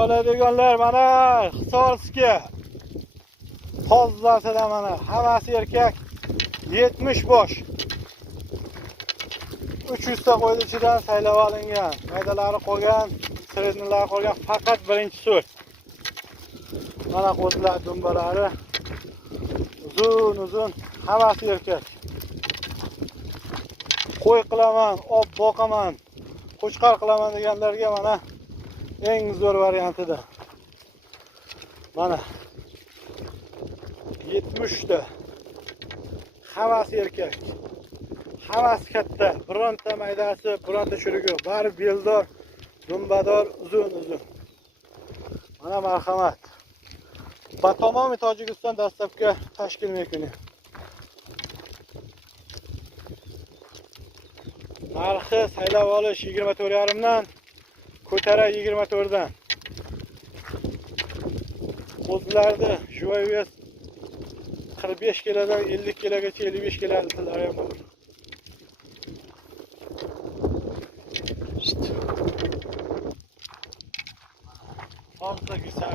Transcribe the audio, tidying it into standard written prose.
Ko'radiganlar mana Hisorskiy qozlasida mana hammasi erkak 70 bosh. 300 ta qo'ydi ichidan saylab olingan. Maydalari qolgan, srednilari qolgan, faqat birinchi sort. Mana qo'zlar dumbalari uzun, hammasi erkak. Qo'y qilaman, ob boqaman, qo'chqar qilaman deganlarga mana eng zo'r variantida. Mana 70 ta. Hammasi erkak. Hammasi katta. Bironta maydasi, bironta churigi, bari beldor, dumbador, uzun. Mana marhamat. Batomomi Tojikiston dastlabki tashkil mekuni. Narxi saylab olish 24,5 dan ko'tara 24 dan. Qo'zlarni joyves 45 kilodan 50 kilogacha 55 kilolar ham bor. Fazla güzel.